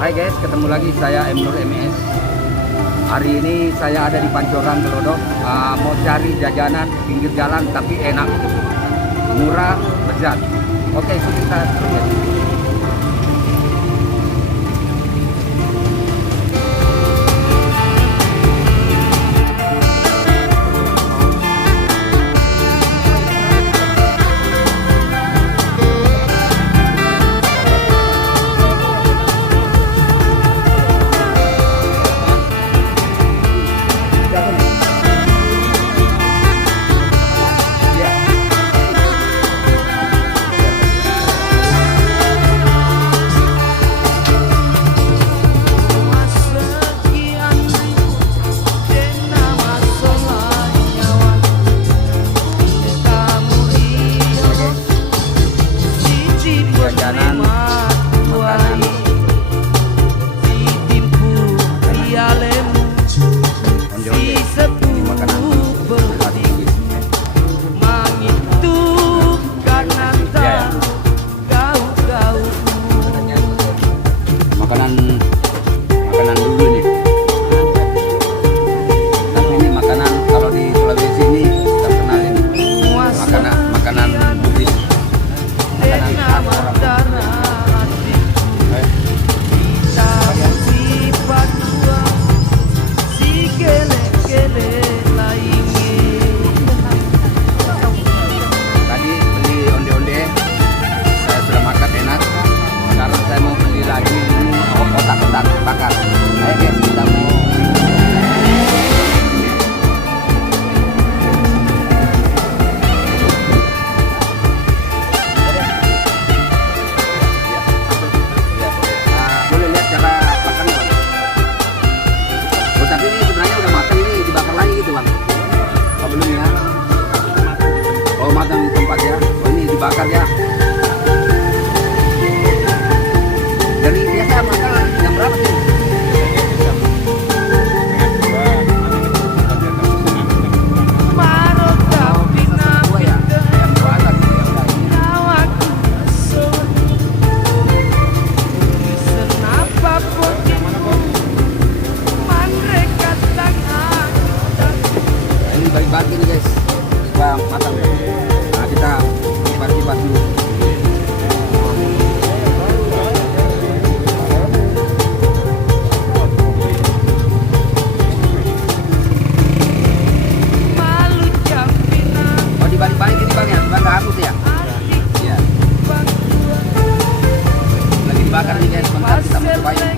Hai guys, ketemu lagi saya Emnur MS. Hari ini saya ada di Pancoran Gelodok, mau cari jajanan pinggir jalan tapi enak, murah, lezat. Oke, so kita terus. Makanan dulu nih. Tapi ini makanan kalau di Sulawesi ini terkenal ini. Makanan Bugis. Makanan khas orang Tadi beli onde-onde, saya sudah makan enak. Sekarang saya mau beli lagi ini otak-otak bakar. Ayo guys, kita mau boleh lihat cara bakarnya bang. Oh, tapi ini sebenarnya udah matang, ini dibakar lagi gitu bang. Oh, belum ya? Oh, matang di tempat ya. Oh, ini dibakar ya. Dari biasa makan jam berapa sih? Ini bagi-bagi nih guys, supaya matang. Nah, kita kipas-kipas dulu. Balik ini bang ya, bang nggak hapus ya? Iya. Lagi dibakar nih guys, bentar kita mau cobain.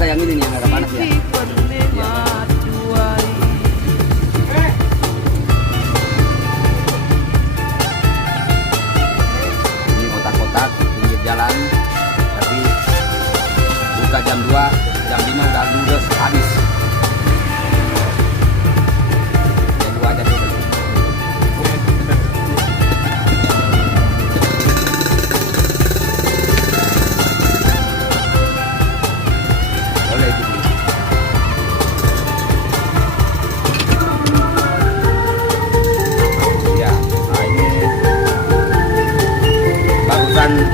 Yang ini nih yang agak panas ya. Ini kotak-kotak pinggir jalan, tapi buka jam 2, jam 5 udah ludes habis. Jam 2 aja dulu.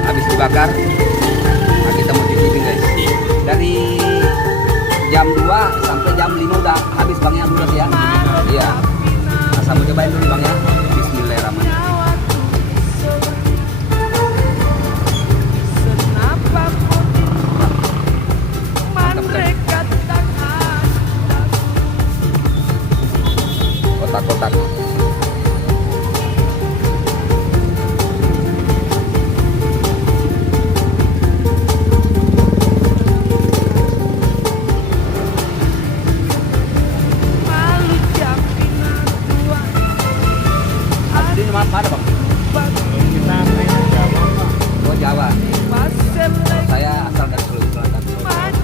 Habis dibakar, nah kita mau cicipin guys. Dari jam 2 sampai jam 5 udah habis bang ya, ludes ya. Iya. Nah, sama cobain dulu bang ya. Bismillahirrahmanirrahim. Kotak-kotak. Mana bang? Kita Jawa. Oh Jawa. Saya asal dari Sulawesi Selatan.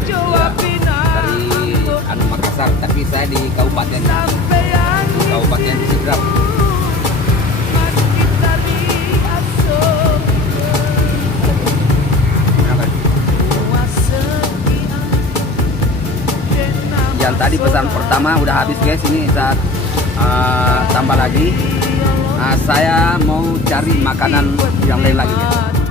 Ya, dari Makassar, tapi saya di Kabupaten Kabupaten Sidrap. Yang tadi pesan pertama udah habis guys, ini saat tambah lagi. Nah, saya mau cari makanan yang lain lagi guys.